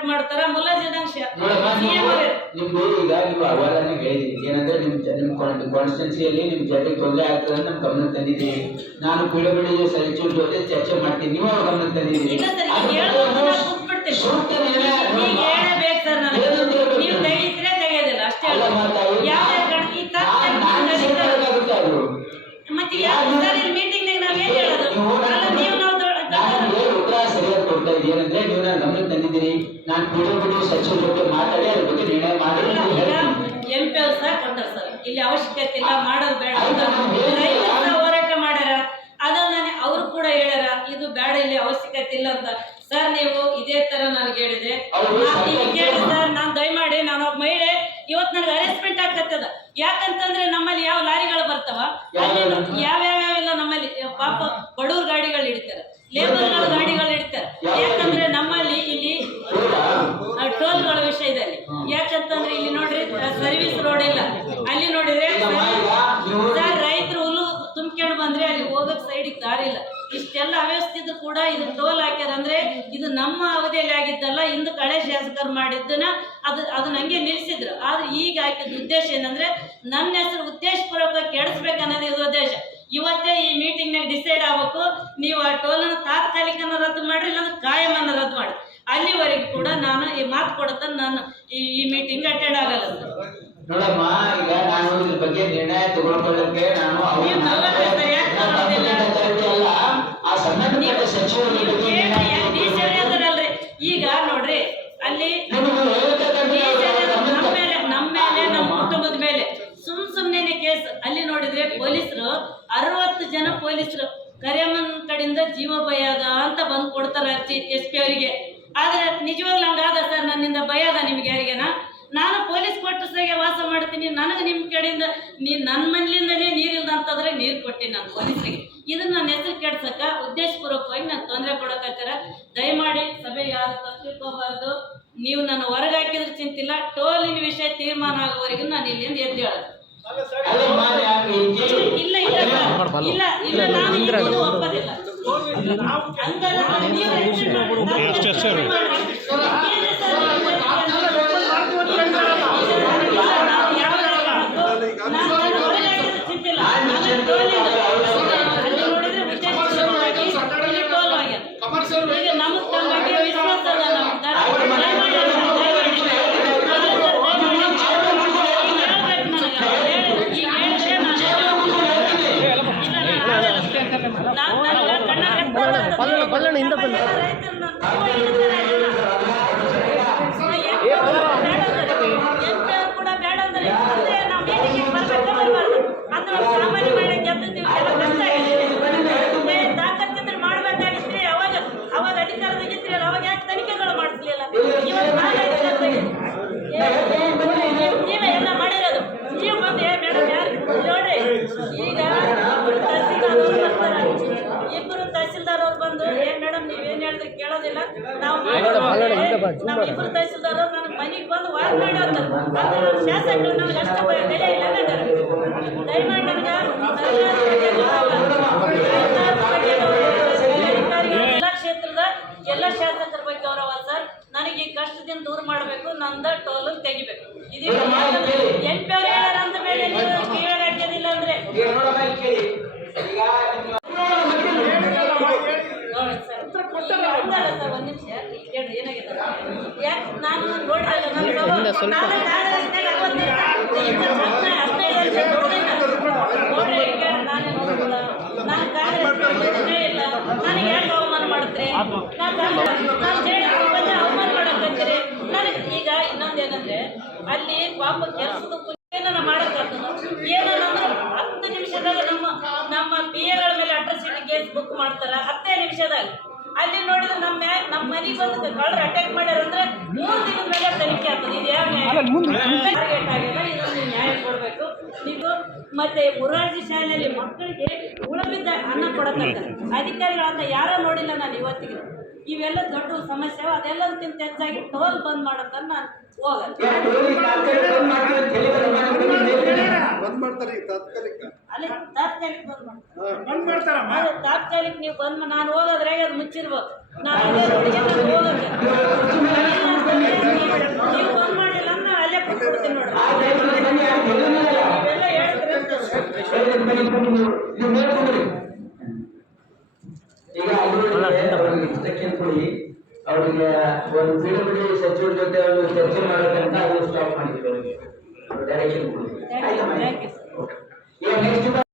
Cut ಮಾಡ್ತಾರ ಮುಲಾಜಿನಾಂಶ ಜನಾಂಶ. ನಿಮ್ದು ಈಗ ನೀವು ಅವಾಗನೇ ಹೇಳಿದೀನಿ ಏನಂದ್ರೆ ನಿಮ್ ನಿಮ್ ಕಾನ್ಸ್ಟಿಟ್ಯೂನ್ಸಿಯಲ್ಲಿ ನಿಮ್ ಜನರಿಗೆ ತೊಂದರೆ ಆಗ್ತದೆ ಅಂತ ನಮ್ ಗಮನ ತಂದಿದ್ದೀವಿ. ನಾನು ಪಿಡಬ್ಲ್ಯೂ ಸಚಿವರ ಜೊತೆ ಚರ್ಚೆ ಮಾಡ್ತೀನಿ. ನೀವು ಅವ್ರ ಗಮನ ತಂದಿದ್ದೀನಿ ಅಷ್ಟೇ ಅದ್ರ ಈಗ ನಾನು ಪಿಡಬ್ಲ್ಯೂ ಸಚಿವರ ಜೊತೆ ಮಾತಾಡಿ ಅದ್ರ ಬಗ್ಗೆ ನಿರ್ಣಯ ಮಾಡಿ ಎಂ ಪಿ ಅವ್ರು ಸಹ ಕೊಟ್ಟಾರ ಸರ್. ಇಲ್ಲಿ ಅವಶ್ಯಕತೆ ಇಲ್ಲ ಮಾಡೋದು ಬೇಡ. ರೈತರು ಹೋರಾಟ ಮಾಡ್ಯಾರ. ಅದನ್ನ ಅವರು ಕೂಡ ಹೇಳ್ಯಾರ ಇದು ಬೇಡ ಇಲ್ಲಿ ಅವಶ್ಯಕತೆ ಇಲ್ಲ ಅಂತ. ಸರ್ ನೀವು ಇದೇ ತರ ನನಗೆ ಹೇಳಿದ್ರೆ ಸರ್ ನಾನು ದಯಮಾಡಿ ನಾನು ಒಬ್ಬ ಮಹಿಳೆ ಇವತ್ತು ನನಗೆ ಅರೆಸ್ಟ್ಮೆಂಟ್ ಆಗ್ತದ ಯಾಕಂತಂದ್ರೆ ನಮ್ಮಲ್ಲಿ ಯಾವ ಲಾರಿಗಳು ಬರ್ತಾವ? ಅಲ್ಲಿ ಯಾವ- ಯಾವ ಯಾವ್ಯಾವೆಲ್ಲ ನಮ್ಮಲ್ಲಿ. ಪಾಪ ಬಡವ್ರ ಗಾಡಿಗಳು ಇಡ್ತಾರೆ. ಲೇಬರ್ಗಳ ಗಾಡಿಗಳು. ಇಡ್ತಾರೆ. ಯಾಕಂದ್ರೆ ನಮ್ಮಲ್ಲಿ ಇಲ್ಲಿ ಹೌದಾ? ಆ ಟೋಲ್ಗಳ ವಿಷಯದಲ್ಲಿ ಯಾಕಂತಂದ್ರೆ ಇಲ್ಲಿ ನೋಡ್ರಿ ಸರ್ವಿಸ್ ರೋಡ್ ಇಲ್ಲ ಅಲ್ಲಿ ನೋಡಿದ್ರೆ ಈಗ ಈಗ ನೀವು ಸರ್ ರೈತರು ಹುಲ್ಲು ತುಂಬ್ಕೊಂಡು ಬಂದ್ರೆ ಅಲ್ಲಿ ಹೋಗಕ್ ಸೈಡಿಗೆ ದಾರಿ ಇಲ್ಲ ಇಷ್ಟೆಲ್ಲ ಅವ್ಯವಸ್ಥಿತ ಕೂಡ ಇದು ಟೋಲ್ ಹಾಕ್ಯಾರ ಅಂದ್ರೆ ಇದು ನಮ್ಮ ಅವಧಿಯಲ್ಲಿ ಆಗಿದ್ದಲ್ಲ ಇಂದು ಕಳೆ ಶಾಸಕರು ಮಾಡಿದ್ದನ್ನ ಅದು ಅದನ್ನ ಹಂಗೆ ನಿಲ್ಸಿದ್ರು. ಆದ್ರೆ ಈಗ ಹಾಕಿದ ಉದ್ದೇಶ ಏನಂದ್ರೆ ನನ್ನ ಹೆಸರು ಉದ್ದೇಶಪೂರ್ವಕ ಕೆಡಿಸ್ಬೇಕು ಅನ್ನೋದು ಇದು ಉದ್ದೇಶ. ಇವತ್ತೇ ಈ ಮೀಟಿಂಗ್ ಮೀಟಿಂಗ್ನಾಗ ಡಿಸೈಡ್ ಆಗ್ಬೇಕು ನೀವು ಆ ಟೋಲನ್ನು ತಾತ್ಕಾಲಿಕನ ರದ್ದು ಮಾಡ್ರಿ ಇಲ್ಲಾಂದ್ರೆ ಕಾಯಮನ್ನ ರದ್ದು ಮಾಡಿ ಅಲ್ಲಿವರೆಗೂ ಕೂಡ ನಾನು ಈ ಮಾತು ಕೊಡುತ್ತ ನಾನು ಈ ಮೀಟಿಂಗ್ ಅಟೆಂಡ್ ಆಗಲ್ಲ. ನೋಡಮ್ಮ ಈಗ ನಾನು ಇದ್ರ ಬಗ್ಗೆ ನಿರ್ಣಯ ತಗೊಳ್ಕೊಳ್ಳಕ್ಕೆ ನಾನು ಈಗ ನೋಡ್ರಿ, ಅಲ್ಲಿ ನಮ್ಮ ಮೇಲೆ ನಮ್ಮ ಮೇಲೆ, ನಮ್ಮ ಕುಟುಂಬದ ಮೇಲೆ. ಸುಮ್ ಸುಮ್ನೆ ಕೇಸ್, ಅಲ್ಲಿ ನೋಡಿದ್ರೆ ಪೊಲೀಸರು, ಅರವತ್ತು ಜನ ಪೊಲೀಸರು ಕರಿಯಮ್ಮನ ಕಡೆಯಿಂದ ಜೀವ ಭಯ ಅದ ಅಂತ ಬಂದು ಕೊಡ್ತಾರೆ ಅರ್ಜಿ ಎಸ್ ಪಿ ಅವರಿಗೆ. ಆದ್ರೆ ನಿಜವಾಗ್ಲೂ ಹಂಗಾದ ಸರ್, ನನ್ನಿಂದ ಭಯ ಅದ ನಿಮ್ಗೆ ಯಾರಿಗೇನ? ನಾನು ಪೊಲೀಸ್ ಕ್ವಾರ್ಟರ್ಸ್ಗೆ ವಾಸ ಮಾಡ್ತೀನಿ, ನನಗೆ ನಿಮ್ಮ ಕಡೆಯಿಂದ, ನೀ ನನ್ನ ಮನೆಯಿಂದನೇ ನೀರಿಲ್ಲ ಅಂತಂದ್ರೆ ನೀರು ಕೊಟ್ಟಿನಿ ನಾನು ಪೊಲೀಸರಿಗೆ. ಇದನ್ನ ನನ್ನ ಹೆಸರು ಕೆಡ್ಸಕ್ಕ. ಉದ್ದೇಶಪೂರ್ವಕವಾಗಿ ನಾನು ತೊಂದರೆ ಕೊಡಕತ್ತಾರ ದಯಮಾಡಿ ಸಭೆ ಯಾರು ತಪ್ಪಿಕೋಬಾರ್ದು. ನೀವು ನನ್ನ ಹೊರಗೆ ಹಾಕಿದ್ರೆ ಚಿಂತಿಲ್ಲ. ಟೋಲಿನ ವಿಷಯ ತೀರ್ಮಾನ ಆಗುವವರೆಗೂ ನಾನು ಇಲ್ಲಿಂದ ಎದ್ದು ಹೇಳೋದು. ಇಲ್ಲ ಇಲ್ಲ ಇಲ್ಲ. ಇಲ್ಲ ನಾನು ಒಪ್ಪದಿಲ್ಲ. ಒಪ್ಪೋದಿಲ್ಲ பல்லன பல்லன இந்த பல்லு. ಹೇಳಿದ್ರೆ ಕೇಳೋದಿಲ್ಲ. ನಾವು ಮಾಡಿದ್ರೆ ನಮ್ಮ ಇಬ್ಬರು ತಹಸೀಲ್ದಾರ್ ನನಗೆ ಮನೆಗೆ ಬಂದು ವಾರ ಮಾಡಿ ಹೋಗ್ತಾರೆ ಆದ್ರೆ ಶಾಸಕರು ನನಗೆ ಅಷ್ಟು ಬೆಲೆ ಇಲ್ಲ ದಯಮಾಡಿ ನನಗೆ ಎಲ್ಲ ಕ್ಷೇತ್ರದ ಎಲ್ಲ ಶಾಸಕರ ಬಗ್ಗೆ ಗೌರವ ಸರ್. ನನಗೆ ಈ ಕಷ್ಟದಿಂದ ದೂರ ಮಾಡಬೇಕು ನಂದ ಟೋಲ್ ತೆಗಿಬೇಕು. ಇದು ಎಂ ಪಿ ಅವ್ರು ಹೇಳ್ಯಾರ ಅಂದ ಮೇಲೆ ನೀವು ಹಾಕ್ಯೋದಿಲ್ಲ ಅಂದ್ರೆ ಈಗ ನೋಡಮ್ಮ, ಇಲ್ಲಿ ಕೇಳಿ. ಈಗ ನಿಮ್ಮ ನೋಡಿ ಸರ್. ಈಗ ಹಂಗಲ್ಲ ಸರ್, ಒಂದು ನಿಮಿಷ. ಕೇಳಿ, ಏನಾಗಿದೆ? ಯಾಕೆ ನಾನು ನೋಡ್ರಲ್ಲ, ನಾನು. ನಾನು ಇಲ್ಲ. ನನಗೆ ಯಾಕೆ ಅವಮಾನ ಮಾಡಿದ್ರಿ ನಾನು ಕಾಂಗ್ರೆಸ್ ನಾನು ಜೆಡಿಎಸ್ ಬಂದೆ ಅವಮಾನ ಮಾಡಕತ್ತೀರಿ ನನಗೆ ಈಗ ಇನ್ನೊಂದೇನಂದ್ರೆ ಅಲ್ಲಿ ಪಾಪ ಕೆಲಸದ ಏನಾರ ಮಾಡಕ್ಕಾಗ್ತದ ಏನಾರ ಹತ್ತು ನಿಮಿಷದಾಗ ನಮ್ಮ ನಮ್ಮ ಪಿ ಎಗಳ ಮೇಲೆ ಅಟ್ರಾಸಿಟಿ ಕೇಸ್ ಬುಕ್ ಮಾಡ್ತಾರ ಹತ್ತೇ ನಿಮಿಷದಾಗ ಅಲ್ಲಿ ನೋಡಿದ್ರೆ ನಮ್ಮ ಮ್ಯಾಗ ನಮ್ಮ ಮನೆಗೆ ಬಂದು ಕಳ್ಳರು ಅಟ್ಯಾಕ್ ಮಾಡ್ಯಾರ ಅಂದ್ರೆ ಮೂರು ದಿನದ ಮೇಲೆ ತನಿಖೆ ಆಗ್ತದೆ. ಇದು ಮತ್ತೆ ಮುರಾರ್ಜಿ ಶಾಲೆಯಲ್ಲಿ ಮಕ್ಕಳಿಗೆ ಉಳಬಿದ್ದ ಅನ್ನ ಕೊಡತಕ್ಕ ಅಧಿಕಾರಿಗಳಂತ ಯಾರ ನೋಡಿಲ್ಲ ನಾನು ಇವತ್ತಿಗೆ ಇವೆಲ್ಲ ದೊಡ್ಡ ಸಮಸ್ಯೆ ಅದೆಲ್ಲದಕ್ಕಿಂತ ಹೆಚ್ಚಾಗಿ ಟೋಲ್ ಬಂದ್ ಮಾಡತ್ತ ನಾನು ತಾತ್ಕಾಲಿಕ ಬಂದ್ ಬಂದು ಬಂದ್ ಮಾಡ್ತಾರೆ ತಾತ್ಕಾಲಿಕ ಅಲ್ಲಿ ತಾತ್ಕಾಲಿಕ ಬಂದ್ ಮಾಡ್ತಾರೆ ಬಂದ್ ಮಾಡ್ತಾರಮ್ಮ ಅದು ತಾತ್ಕಾಲಿಕ ನೀವು ಬಂದ್ ನಾನು ಹೋಗೋದ್ರೆ ಅದು ಮುಚ್ಚಿರ್ಬೇಕು ನಾನು ಹೋಗೋದು ನೀವು ನಾನು ಹೋಗೋದು ನೀವು ನೇರ್ಕೊಂಡ್ರಿ ಈಗ ಅವ್ರಿಗೆ ಇಷ್ಟಕ್ಕೆ ಅನ್ಕೊಳ್ಳಿ ಒಂದು ಪಿಡಬ್ಲ್ಯೂ ಸಚಿವರ ಜೊತೆ ಅವರು ಚರ್ಚೆ ಮಾಡಬೇಕಂತ ಅದು ಸ್ಟಾಪ್ ಮಾಡಿದ್ರು ಅವರಿಗೆ. ಡೈರೆಕ್ಷನ್ ಕೊಡಿ. ನೆಕ್ಸ್ಟ್